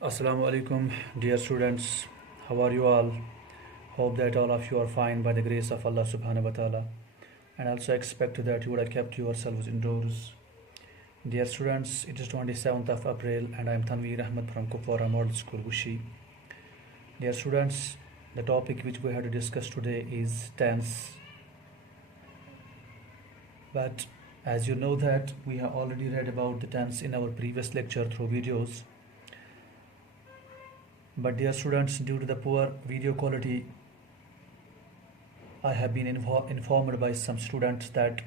Assalamu alaikum, dear students. How are you all? Hope that all of you are fine by the grace of Allah subhanahu wa ta'ala. And also expect that you would have kept yourselves indoors. Dear students, it is 27th of April and I am Tanveer Ahmed from Kupwara Model School, Wushi. Dear students, the topic which we have to discuss today is tense. But as you know that we have already read about the tense in our previous lecture through videos. But dear students, due to the poor video quality, I have been informed by some students that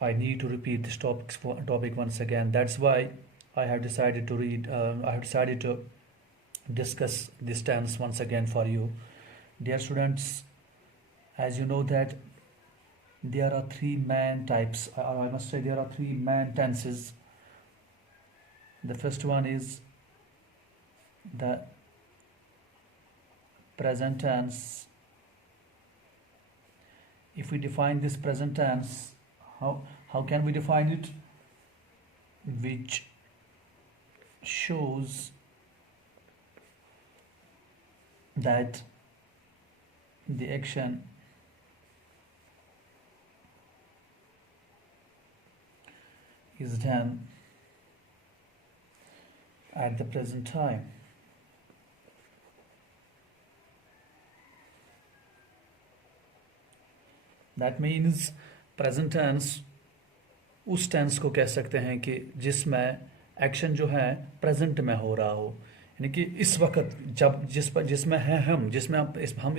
I need to repeat this topic once again. That's why I have decided to discuss this tense once again for you. Dear students, as you know that there are three main types. I must say there are three main tenses. The first one is the present tense. If we define this present tense, how can we define it? Which shows that the action is done at the present time. That means present tense उस tense को कह सकते हैं कि जिसमें action जो है present में हो रहा हो, यानी कि इस वक्त जब जिसमें है हम इस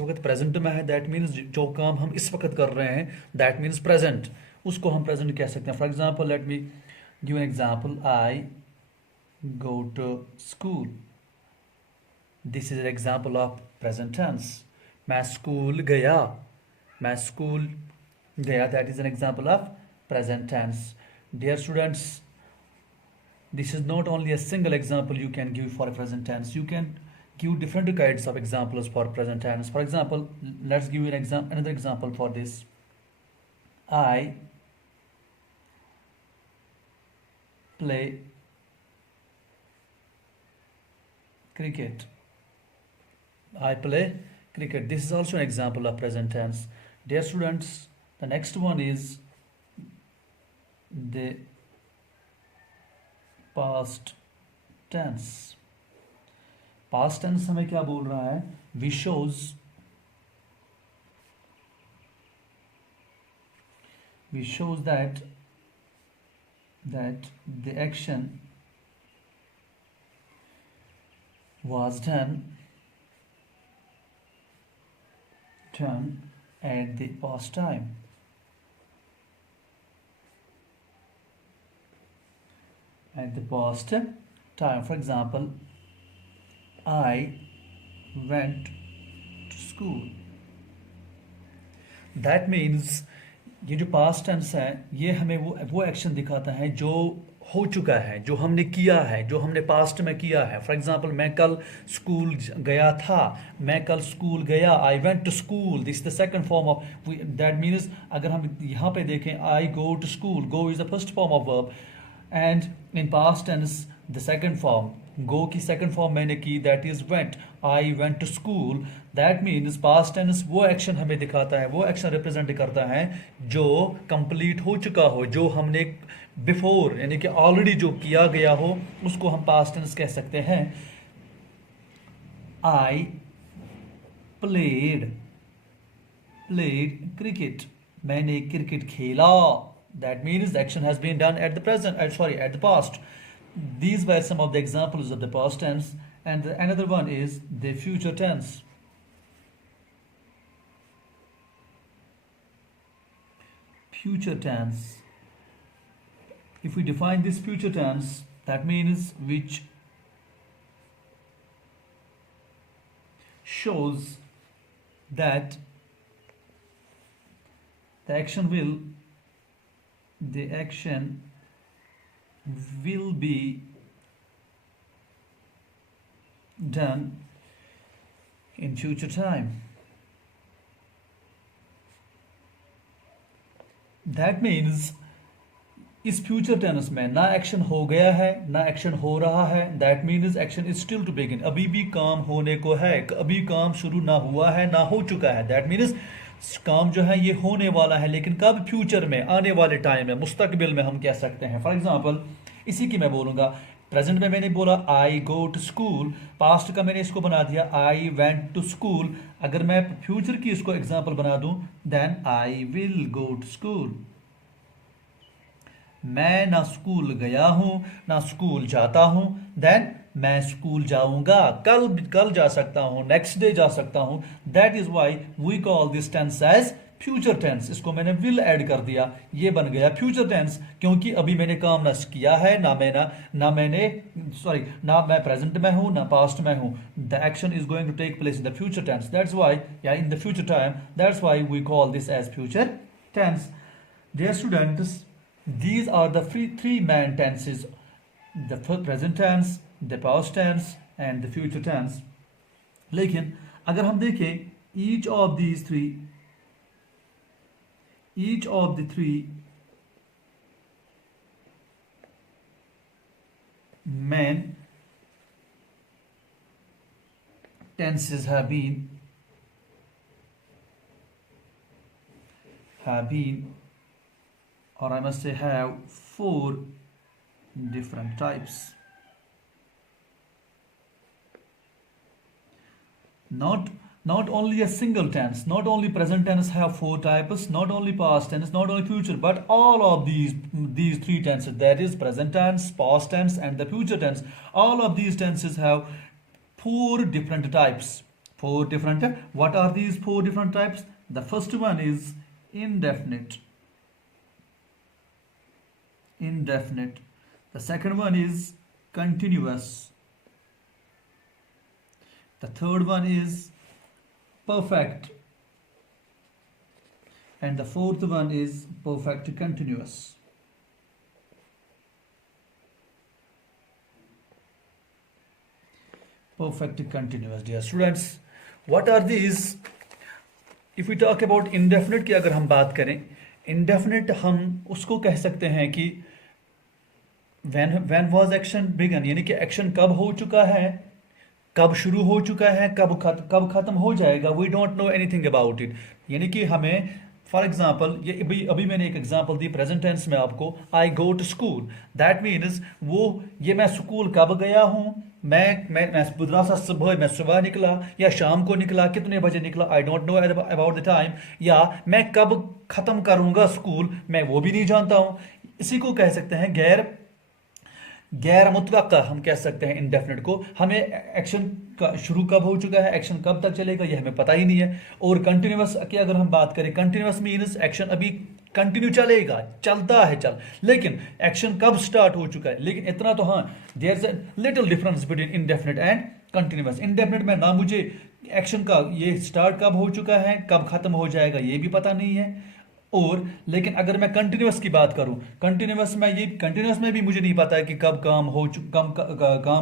वक्त प्रेजेंट में है, दैट मीन्स जो काम हम इस वक्त कर रहे हैं दैट मीन्स प्रेजेंट, उसको हम प्रेजेंट कह सकते हैं. For example, let me give an example. I go to school. This is an example of present tense. मैं स्कूल गया, that is an example of present tense. Dear students, this is not only a single example you can give for a present tense. You can give different kinds of examples for present tense. For example, let's give you another example for this. I play cricket. I play cricket. This is also an example of present tense. Dear students, the next one is the past tense. Past tense हमें क्या बोल रहा है? Which shows that the action was done at the past time. At the past time. For example, I went to school. That means ये जो past tense है ये हमें वो एक्शन दिखाता है जो हो चुका है, जो हमने किया है, जो हमने पास्ट में किया है. फॉर एग्जांपल, मैं कल स्कूल गया था, मैं कल स्कूल गया. I went to school. This the second form of, that means अगर हम यहाँ पे देखें, I go to school, go is the first form of verb and in past tense the second form, go की second form मैंने की, that is went. I went to school. That means past tense वो action हमें दिखाता है, वो action represent करता है जो कंप्लीट हो चुका हो, जो हमने बिफोर यानी कि ऑलरेडी जो किया गया हो, उसको हम पास्ट टेंस कह सकते हैं. I played cricket. मैंने क्रिकेट खेला. That means the action has been done at the present, at the past. These were some of the examples of the past tense, and another one is the future tense. Future tense. If we define this future tense, that means which shows that the action will be done in future time. That means इस future tense में ना action हो गया है ना action हो रहा है, that means action is still to begin, अभी भी काम होने को है, अभी काम शुरू ना हुआ है ना हो चुका है, दैट मीन्स काम जो है ये होने वाला है, लेकिन कब? फ्यूचर में, आने वाले टाइम में, मुस्तकबिल में हम कह सकते हैं। फॉर एग्जाम्पल इसी की मैं बोलूँगा, प्रेजेंट में मैंने बोला आई गो टू स्कूल, पास्ट का मैंने इसको बना दिया आई वेंट टू स्कूल। अगर मैं फ्यूचर की इसको एग्जाम्पल बना दूं, then I will go to school. मैं ना स्कूल गया हूं ना स्कूल जाता हूं, देन मैं स्कूल जाऊंगा, कल कल जा सकता हूं, नेक्स्ट डे जा सकता हूं, that is why we call this tense as future tense. इसको मैंने विल ऐड कर दिया, ये बन गया फ्यूचर टेंस, क्योंकि अभी मैंने काम ना किया है, ना मैंने सॉरी ना मैं प्रेजेंट में हूं ना पास्ट में हूं। The action is going to take place in the future tense, that's why, या in the future time, that's why we call this as future tense. Dear students, these are the three main tenses: the present tense, the past tense, and the future tense. लेकिन अगर हम देखें each of the three main tenses have been, or I must say have, four different types. Not only a single tense, not only present tense have four types, not only past tense, not only future, but all of these three tenses, that is present tense, past tense, and the future tense, all of these tenses have four different types. What are these four different types? The first one is indefinite. The second one is continuous. The third one is perfect. And the fourth one is perfect continuous. Perfect continuous, dear students. What are these? If we talk about indefinite की अगर हम बात करें, indefinite हम उसको कह सकते हैं कि when was action begun, यानी कि एक्शन कब हो चुका है, कब शुरू हो चुका है, कब खत्म हो जाएगा, we don't know anything about it. यानी कि हमें, फॉर एग्जाम्पल, ये अभी मैंने एक एग्जाम्पल दी प्रेजेंट टेंस में आपको, I go to school, that means ये मैं स्कूल कब गया हूँ, मैं बुधरा सुबह, मैं सुबह निकला या शाम को निकला, कितने बजे निकला, I don't know about the time, या मैं कब खत्म करूंगा स्कूल, मैं वो भी नहीं जानता हूँ। इसी को कह सकते हैं गैर मुतवक्का, हम कह सकते हैं इंडेफिनिट को। हमें एक्शन का शुरू कब हो चुका है, एक्शन कब तक चलेगा, ये हमें पता ही नहीं है। और कंटिन्यूअस की अगर हम बात करें, कंटिन्यूअस मीन्स एक्शन अभी कंटिन्यू चलेगा, चलता है लेकिन एक्शन कब स्टार्ट हो चुका है। लेकिन इतना तो हाँ, there is a little difference between indefinite and continuous. Indefinite में ना मुझे एक्शन का ये स्टार्ट कब हो चुका है, कब खत्म हो जाएगा, ये भी पता नहीं है। और लेकिन अगर मैं कंटिन्यूअस की बात करूं, कंटिन्यूअस में भी मुझे नहीं पता है कि कब काम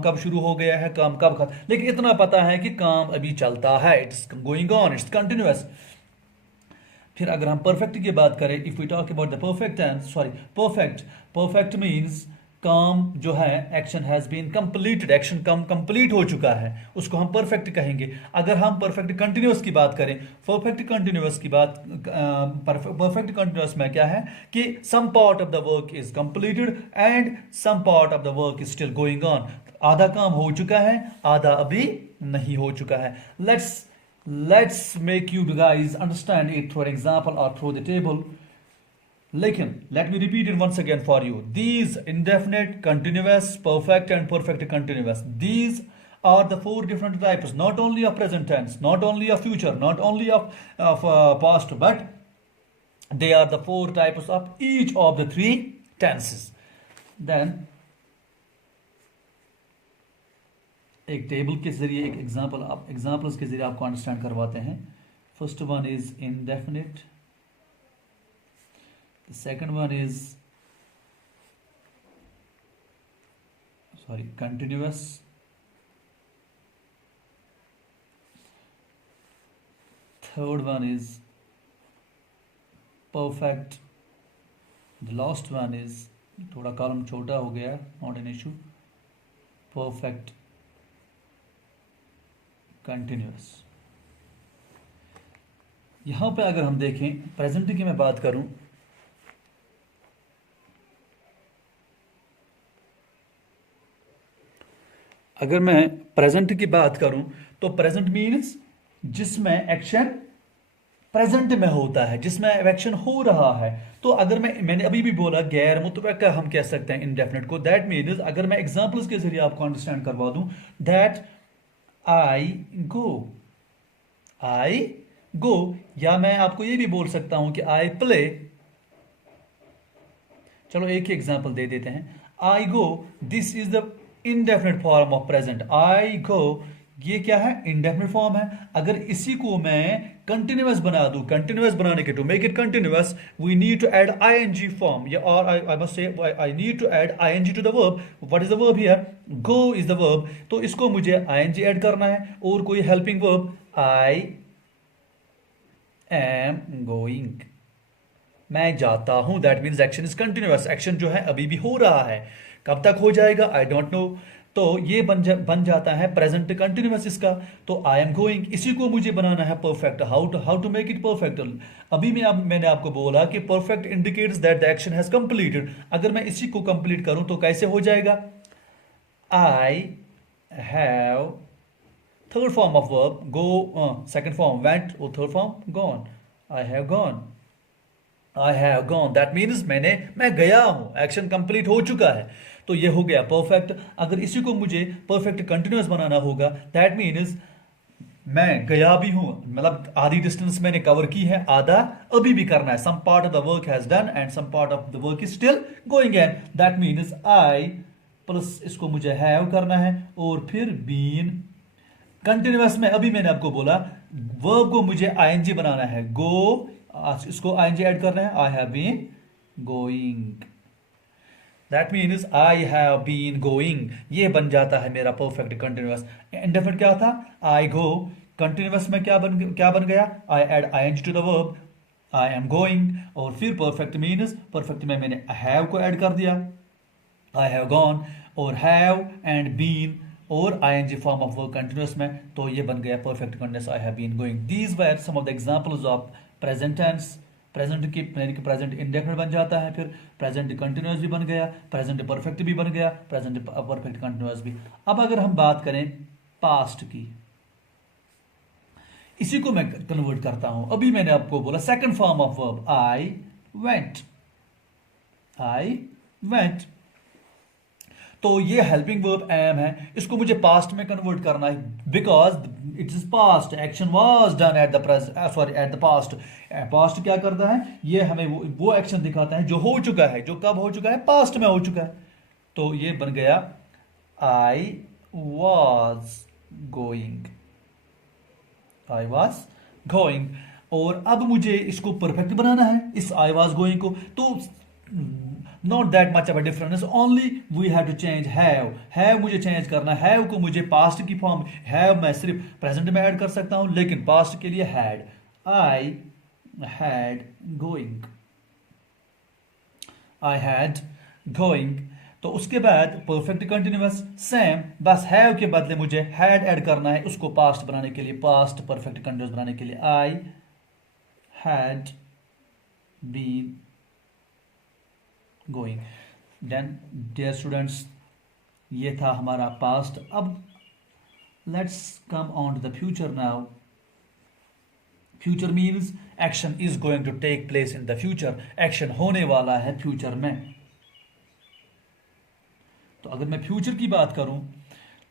कब शुरू हो गया है, काम कब खत्म, लेकिन इतना पता है कि काम अभी चलता है, it's going on, it's continuous. फिर अगर हम परफेक्ट की बात करें, if we talk about the perfect means काम जो है, action has been completed, action complete हो चुका है, उसको हम परफेक्ट कहेंगे। अगर हम परफेक्ट कंटिन्यूअस की बात करें, परफेक्ट कंटिन्यूअस में क्या है कि some part of the work is completed and some part of the work is still going on. आधा काम हो चुका है, आधा अभी नहीं हो चुका है। Let's make you guys understand it through an example or through the table. लेकिन let me repeat it once again for you. These indefinite, continuous, perfect and perfect continuous, these are the four different types, not only of present tense, not only of future, not only of past, but they are the four types of each of the three tenses. Then एक table के जरिए, एक examples के जरिए आपको understand करवाते हैं। First one is indefinite, the second one is continuous, third one is perfect, the last one is थोड़ा कॉलम छोटा हो गया, not an issue. Perfect continuous. यहाँ पे अगर हम देखें प्रेजेंट की मैं बात करूं, अगर मैं प्रेजेंट की बात करूं तो प्रेजेंट मीन्स जिसमें एक्शन प्रेजेंट में होता है, जिसमें एक्शन हो रहा है। तो अगर मैंने अभी भी बोला गैर मुतवक्का हम कह सकते हैं इनडेफिनेट को। दैट मीन्स अगर मैं एग्जांपल्स के जरिए आपको अंडरस्टैंड करवा दूं, दैट आई गो, आई गो, या मैं आपको ये भी बोल सकता हूं कि आई प्ले। चलो एक ही एग्जांपल दे देते हैं। I go, this is the indefinite form of present. I go ये क्या है, इनडेफिनेट फॉर्म है। अगर इसी को मैं कंटिन्यूअस बना दूं, कंटिन्यूअस बनाने के to make it continuous we need to add ING form, या और I must say I need to add ING to the verb. What is the verb here, go is the verb. तो इसको मुझे ING add करना है और कोई helping verb, I am going, मैं जाता हूं। That means action is continuous, action जो है अभी भी हो रहा है। कब तक हो जाएगा आई डोंट नो। तो ये बन जाता है प्रेजेंट कंटिन्यूअस इसका। तो आई एम गोइंग, इसी को मुझे बनाना है perfect. How to make it perfect. अभी मैंने आपको बोला कि perfect indicates that the action has completed. अगर मैं इसी को कंप्लीट करूं तो कैसे हो जाएगा, I have, third form of verb go, second form went और third form gone, I have gone, I have gone. That means मैं गया हूं, एक्शन कंप्लीट हो चुका है। तो ये हो गया परफेक्ट। अगर इसी को मुझे परफेक्ट कंटिन्यूअस बनाना होगा, दैट मीन्स मैं गया भी हूं, मतलब आधी डिस्टेंस मैंने कवर की है, आधा अभी भी करना है। Some part of the work has done and some part of the work is still going on. That means I plus इसको मुझे हैव करना है और फिर बीन। कंटिन्यूअस में अभी मैंने आपको बोला वर्ब को मुझे आईएनजी बनाना है, गो, इसको आईएनजी ऐड करना है, I have been going. That means I have been going, ये बन जाता है मेरा परफेक्ट कंटिन्यूअस। इंडेफिनिट क्या था, आई गो। कंटिन्यूअस में क्या बन गया, I add ING to the verb, I am going. और फिर परफेक्ट मीन्स, परफेक्ट में मैंने हैव को ऐड कर दिया, आई हैव गॉन, और हैव एंड बीन और ING form of verb continuous में। तो ये बन गया perfect continuous, I have been going. These were some of the examples of present tense. Present की प्रेजेंट इंडेफिनिट बन जाता है, फिर प्रेजेंट कंटिन्यूअस भी बन गया, प्रेजेंट परफेक्ट भी बन गया, प्रेजेंट परफेक्ट कंटिन्यूअस भी। अब अगर हम बात करें पास्ट की, इसी को मैं कन्वर्ट करता हूं। अभी मैंने आपको बोला second form of verb, I went, I went. तो ये हेल्पिंग वर्ब एम है, इसको मुझे पास्ट में कन्वर्ट करना है because it is past, action was done at the sorry eight the past. Past क्या करता है, ये हमें वो एक्शन दिखाता है जो हो चुका है, जो कब हो चुका है, पास्ट में हो चुका है। तो ये बन गया I was going, I was going. और अब मुझे इसको परफेक्ट बनाना है इस आई वाज गोइंग को। तो not that much of a difference, only we have to change have मुझे चेंज करना। हैव को मुझे पास्ट की फॉर्म, हैव मैं सिर्फ प्रेजेंट में ऐड कर सकता हूं, लेकिन पास्ट के लिए had, I had going, I had going. तो उसके बाद परफेक्ट कंटिन्यूअस सेम, बस हैव के बदले मुझे हैड ऐड करना है उसको पास्ट बनाने के लिए, पास्ट परफेक्ट कंटिन्यूअस बनाने के लिए। I had been going. Then dear students, ये था हमारा पास्ट। अब let's come on to the future now. Future means action is going to take place in the future, action होने वाला है फ्यूचर में। तो अगर मैं फ्यूचर की बात करूं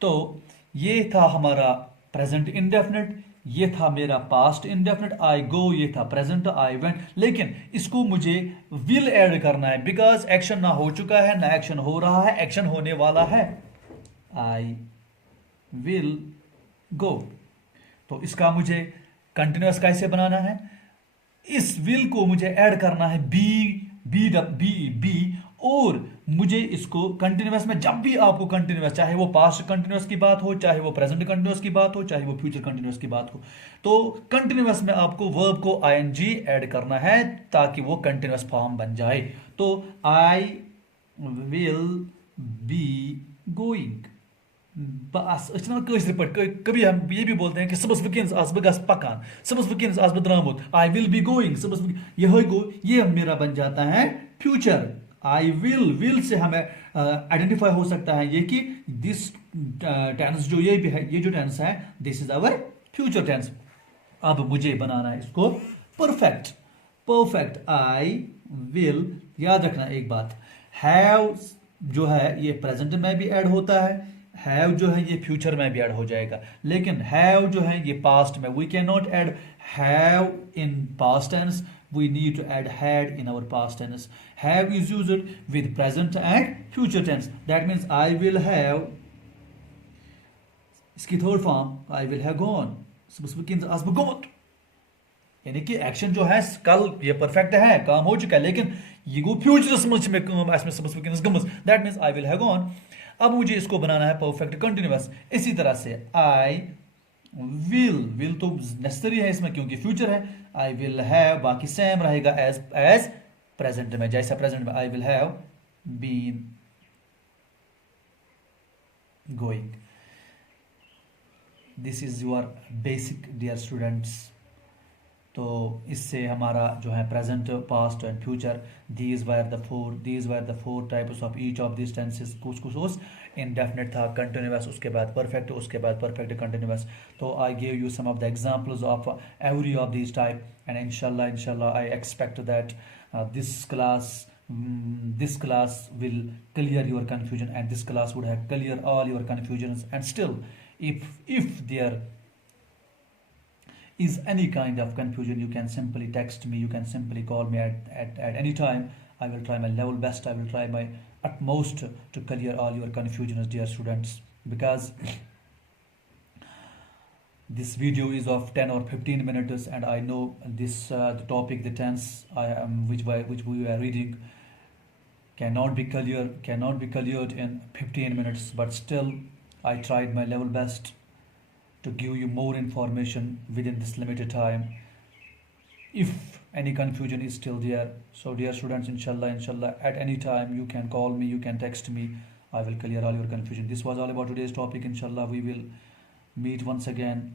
तो ये था हमारा प्रेजेंट इंडेफिनिट, ये था मेरा पास्ट इंडेफिनिट, आई गो, ये था प्रेजेंट आई वेंट। लेकिन इसको मुझे विल ऐड करना है बिकॉज एक्शन ना हो चुका है ना एक्शन हो रहा है, एक्शन होने वाला है, आई विल गो। तो इसका मुझे कंटिन्यूअस कैसे बनाना है, इस विल को मुझे ऐड करना है बी और मुझे इसको कंटिन्यूअस में, जब भी आपको कंटिन्यूअस, चाहे वो पास्ट कंटिन्यूअस की बात हो, चाहे वो प्रेजेंट कंटिन्यूअस की बात हो, चाहे वो फ्यूचर कंटिन्यूअस की बात हो, तो कंटिन्यूअस में आपको वर्ब को आईएनजी ऐड करना है ताकि वो कंटिन्यूअस फॉर्म बन जाए। तो आई will be going. बस अच्छी कशर पे कभी हम ये भी बोलते हैं कि सबस वकिन्स आज बह पकान, सबस वकिन्स आज बह द्रामुत, आई विल बी गोइंग, सबस यह गो, ये मेरा बन जाता है फ्यूचर. आई विल से हमें आइडेंटिफाई हो सकता है ये कि दिस टेंस जो ये भी है, ये जो टेंस है this is our future tense. अब मुझे बनाना है इसको परफेक्ट. Perfect I will. याद रखना एक बात, हैव जो है ये प्रेजेंट में भी ऐड होता है, हैव जो है ये फ्यूचर में भी ऐड हो जाएगा, लेकिन हैव जो है ये पास्ट में. We can not add have in past tense, we need to add had in our past tense. Have is used with present and future tense. That means I will have, इसकी third form I will have gone. आज gone, यानी कि action जो है कल ये perfect है, काम हो चुका है, लेकिन ये गो फ्यूचरस में काम इसमें सबस वकिन्स गमस. That means I will have gone. अब मुझे इसको बनाना है परफेक्ट कंटिन्यूअस. इसी तरह से आई विल तो नेसेसरी है इसमें क्योंकि फ्यूचर है. आई विल हैव बाकी सेम रहेगा एज प्रेजेंट में, जैसा प्रेजेंट में I will have been going. This is your basic dear students. तो इससे हमारा जो है present, past and future, these were the four types of each of this tenses. कुछ इंडेफिनिट था, कंटिन्यूअस, उसके बाद परफेक्ट, उसके बाद परफेक्ट कंटिन्यूअस. तो I give you some of the examples of every of this type, and इंशाल्लाह I expect that this class will clear your confusion, and this class would have clear all your confusions. And still, if there is any kind of confusion, you can simply text me, you can simply call me at any time. I will try my level best, I will try my utmost to clear all your confusions, dear students, because this video is of 10 or 15 minutes, and I know this the topic, the tense which we are reading cannot be cleared in 15 minutes, but still I tried my level best to give you more information within this limited time. If any confusion is still there, so dear students, inshallah at any time you can call me, you can text me, I will clear all your confusion. This was all about today's topic. Inshallah we will meet once again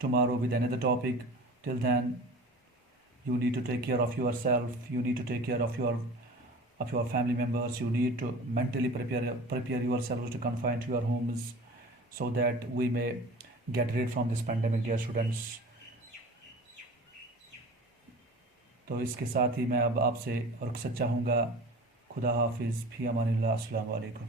tomorrow with another topic. Till then, you need to take care of yourself, you need to take care of your family members, you need to mentally prepare yourselves to confine to your homes, so that we may get rid from this pandemic, dear students. तो इसके साथ ही मैं अब आपसे रुखसत चाहूँगा. खुदा हाफिज़, फी अमानिल्लाह. अस्सलामु अलैकुम.